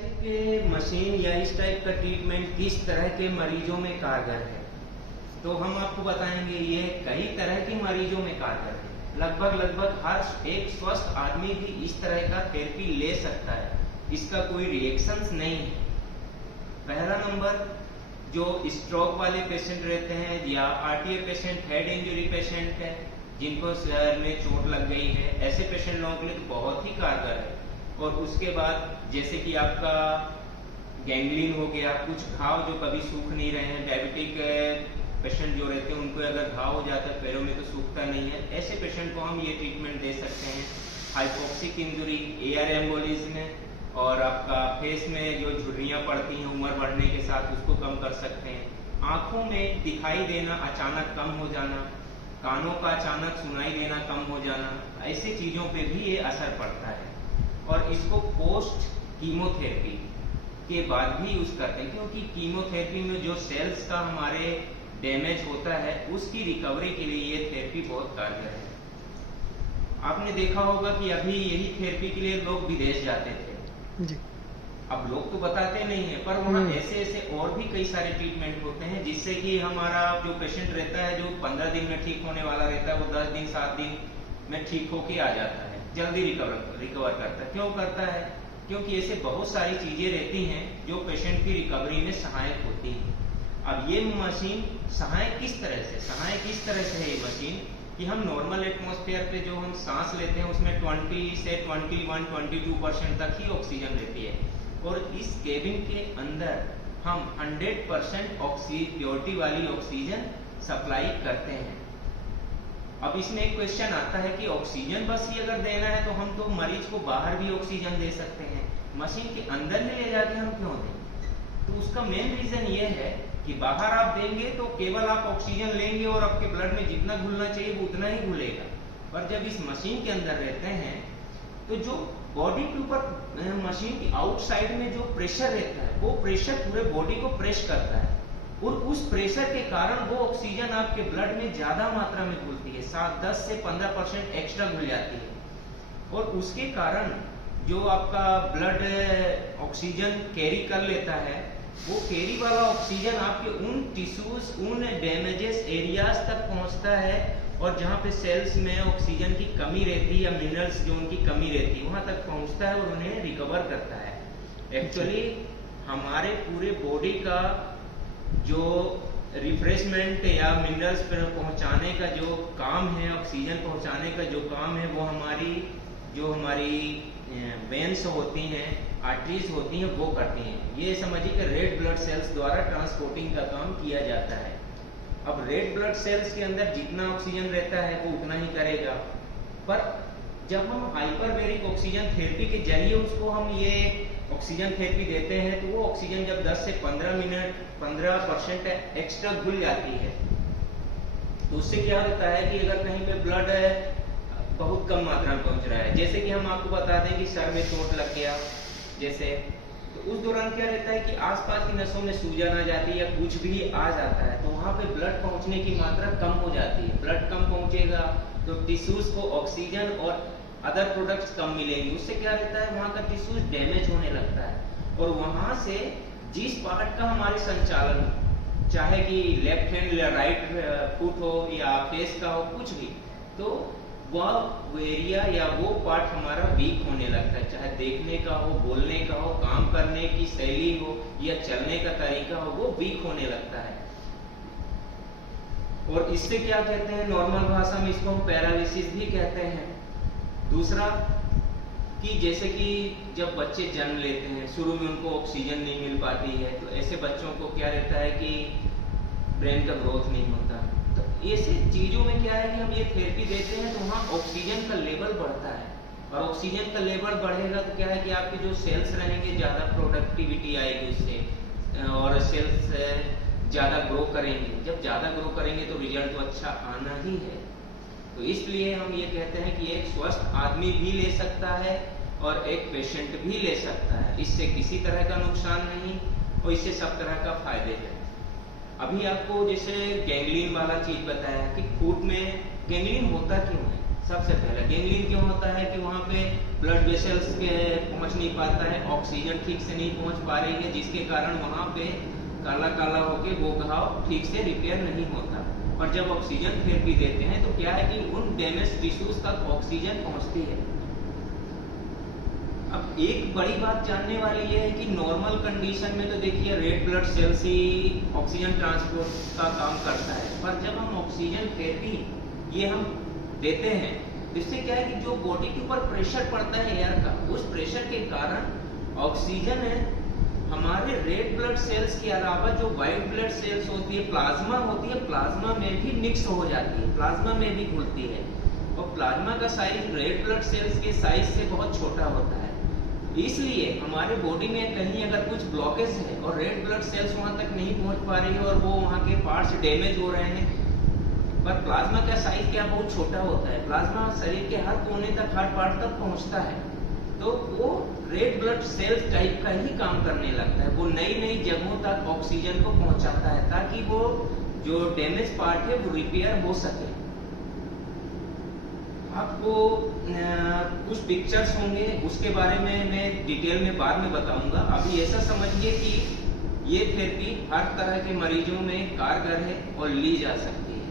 Type के machine या इस टाइप का ट्रीटमेंट किस तरह के मरीजों में कारगर है, तो हम आपको बताएंगे। ये कई तरह के मरीजों में कारगर है। लगभग हर एक स्वस्थ आदमी भी इस तरह का थेरेपी ले सकता है, इसका कोई रिएक्शंस नहीं है। पहला नंबर, जो स्ट्रोक वाले पेशेंट रहते हैं या RTA patient, head injury patient है, जिनको सर में चोट लग गई है, ऐसे पेशेंट लोगों के लिए तो बहुत ही कारगर है। और उसके बाद जैसे कि आपका गैंग्रीन हो गया, कुछ घाव जो कभी सूख नहीं रहे हैं, डायबिटिक पेशेंट जो रहते हैं उनको अगर घाव हो जाता है पैरों में तो सूखता नहीं है, ऐसे पेशेंट को हम ये ट्रीटमेंट दे सकते हैं। हाइपोक्सिक इंजरी, एयर एम्बोलिज्म और आपका फेस में जो झुर्रियाँ पड़ती हैं उम्र बढ़ने के साथ, उसको कम कर सकते हैं। आंखों में दिखाई देना अचानक कम हो जाना, कानों का अचानक सुनाई देना कम हो जाना, ऐसी चीज़ों पे भी ये असर पड़ता है। और इसको पोस्ट कीमोथेरेपी के बाद भी यूज करते हैं, क्योंकि कीमोथेरेपी में जो सेल्स का हमारे डैमेज होता है उसकी रिकवरी के लिए ये थेरेपी बहुत कारगर है। आपने देखा होगा कि अभी यही थेरेपी के लिए लोग विदेश जाते थे जी। अब लोग तो बताते नहीं है, पर वहाँ ऐसे और भी कई सारे ट्रीटमेंट होते हैं जिससे कि हमारा जो पेशेंट रहता है, जो 15 दिन में ठीक होने वाला रहता है, वो 10 दिन 7 दिन में ठीक होके आ जाता है, जल्दी रिकवर करता है। क्यों करता है? क्योंकि ऐसे बहुत सारी चीजें रहती हैं जो पेशेंट की रिकवरी में सहायक होती हैं। अब ये मशीन सहायक किस तरह से है ये मशीन, कि हम नॉर्मल एटमॉस्फेयर पे जो हम सांस लेते हैं उसमें 20 से 21-22% तक ही ऑक्सीजन रहती है, और इस केबिन के अंदर हम 100% प्योरिटी वाली ऑक्सीजन सप्लाई करते हैं। अब इसमें एक क्वेश्चन आता है कि ऑक्सीजन बस ही अगर देना है तो हम तो मरीज को बाहर भी ऑक्सीजन दे सकते हैं, मशीन के अंदर में ले जाके हम क्यों दें? तो उसका मेन रीजन ये है कि बाहर आप देंगे तो केवल आप ऑक्सीजन लेंगे और आपके ब्लड में जितना घुलना चाहिए वो उतना ही घुलेगा। पर जब इस मशीन के अंदर रहते हैं तो जो बॉडी के ऊपर मशीन की आउटसाइड में जो प्रेशर रहता है, वो प्रेशर पूरे बॉडी को प्रेस करता है, और उस प्रेशर के कारण वो ऑक्सीजन आपके ब्लड में ज्यादा मात्रा में घुलती है, 10 से 15% एक्स्ट्रा घुल जाती है। और उसके कारण जो आपका ब्लड ऑक्सीजन कैरी कर लेता है, वो कैरी वाला ऑक्सीजन आपके उन टिश्यूज, उन डैमेजेस एरियाज तक पहुंचता है, और जहाँ पे सेल्स में ऑक्सीजन की कमी रहती है या मिनरल्स जो उनकी कमी रहती है वहां तक पहुंचता है और उन्हें रिकवर करता है। एक्चुअली हमारे पूरे बॉडी का जो रिफ्रेशमेंट या मिनरल्स पर पहुंचाने का जो काम है, ऑक्सीजन पहुंचाने का जो काम है, वो हमारी वेन्स होती हैं, आर्टरीज होती हैं, वो करती हैं। ये समझिए कि रेड ब्लड सेल्स द्वारा ट्रांसपोर्टिंग का काम किया जाता है। अब रेड ब्लड सेल्स के अंदर जितना ऑक्सीजन रहता है वो उतना ही करेगा, पर जब हम हाइपरबेरिक ऑक्सीजन थेरेपी के जरिए उसको हम ये ऑक्सीजन थेरेपी देते हैं, तो वो ऑक्सीजन जब 10 से 15% एक्स्ट्रा घुल जाती है, तो उससे क्या होता है कि अगर कहीं पे ब्लड बहुत कम मात्रा में पहुंच रहा है, जैसे कि हम आपको बता दें कि सर में चोट लग गया जैसे, तो उस दौरान क्या रहता है कि आसपास की नसों में सूजन आ जाती है या कुछ भी आ जाता है, तो वहां पे ब्लड पहुंचने की मात्रा कम हो जाती है। ब्लड कम पहुंचेगा तो टिश्यूज को ऑक्सीजन और अदर प्रोडक्ट्स कम मिलेंगी, उससे क्या रहता है वहां का टिश्यूज डैमेज होने लगता है, और वहां से जिस पार्ट का हमारे संचालन, चाहे कि लेफ्ट हैंड या राइट फुट हो या फेस का हो, कुछ भी, तो वह एरिया या वो पार्ट हमारा वीक होने लगता है, चाहे देखने का हो, बोलने का हो, काम करने की शैली हो या चलने का तरीका हो, वो वीक होने लगता है। और इससे क्या कहते हैं, नॉर्मल भाषा में इसको हम पैरालिसिस भी कहते हैं। दूसरा कि जैसे कि जब बच्चे जन्म लेते हैं, शुरू में उनको ऑक्सीजन नहीं मिल पाती है, तो ऐसे बच्चों को क्या रहता है कि ब्रेन का ग्रोथ नहीं होता। तो ऐसे चीजों में क्या है कि हम ये थेरेपी देते हैं तो वहाँ ऑक्सीजन का लेवल बढ़ता है, और ऑक्सीजन का लेवल बढ़ेगा तो क्या है कि आपके जो सेल्स रहेंगे ज्यादा प्रोडक्टिविटी आएगी उससे, और सेल्स ज्यादा ग्रो करेंगे। जब ज्यादा ग्रो करेंगे तो रिजल्ट तो अच्छा आना ही है। तो इसलिए हम ये कहते हैं कि एक स्वस्थ आदमी भी ले सकता है और एक पेशेंट भी ले सकता है, इससे किसी तरह का नुकसान नहीं और इससे सब तरह का फायदे हैं। अभी आपको जैसे गैंग्रीन वाला चीज बताया कि फुट में गैंग्रीन होता क्यों है। सबसे पहले गैंग्रीन क्यों होता है कि वहाँ पे ब्लड वेसल्स के पहुंच नहीं पाता है, ऑक्सीजन ठीक से नहीं पहुंच पा रही है, जिसके कारण वहां पे काला काला होके वो घाव ठीक से रिपेयर नहीं होता। और जब ऑक्सीजन थेरेपी देते हैं तो क्या है कि उन डैमेज टिश्यूज तक ऑक्सीजन पहुंचती है। अब एक बड़ी बात जानने वाली ये है कि नॉर्मल कंडीशन में तो देखिए रेड ब्लड सेल्स ही ऑक्सीजन ट्रांसपोर्ट का काम करता है, पर जब हम ऑक्सीजन थेरेपी ये हम देते हैं तो इससे क्या है कि जो बॉडी के ऊपर प्रेशर पड़ता है एयर का, उस प्रेशर के कारण ऑक्सीजन है हमारे रेड ब्लड सेल्स के अलावा जो व्हाइट ब्लड सेल्स होती है, प्लाज्मा होती है, प्लाज्मा में भी मिक्स हो जाती है, प्लाज्मा में भी घुलती है। और प्लाज्मा का साइज रेड ब्लड सेल्स के साइज से बहुत छोटा होता है। इसलिए हमारे बॉडी में कहीं अगर कुछ ब्लॉकेज है और रेड ब्लड सेल्स वहां तक नहीं पहुंच पा रही है और वो वहां के पार्ट्स डैमेज हो रहे हैं, पर प्लाज्मा का साइज क्या बहुत छोटा होता है, प्लाज्मा शरीर के हर कोने तक, हर पार्ट तक पहुंचता है, तो वो रेड ब्लड सेल्स टाइप का ही काम करने लगता है। वो नई नई जगहों तक ऑक्सीजन को पहुंचाता है ताकि वो जो डैमेज पार्ट है वो रिपेयर हो सके। आपको कुछ पिक्चर्स होंगे, उसके बारे में मैं डिटेल में बाद में बताऊंगा। अभी ऐसा समझिए कि ये थेरेपी हर तरह के मरीजों में कारगर है और ली जा सकती है।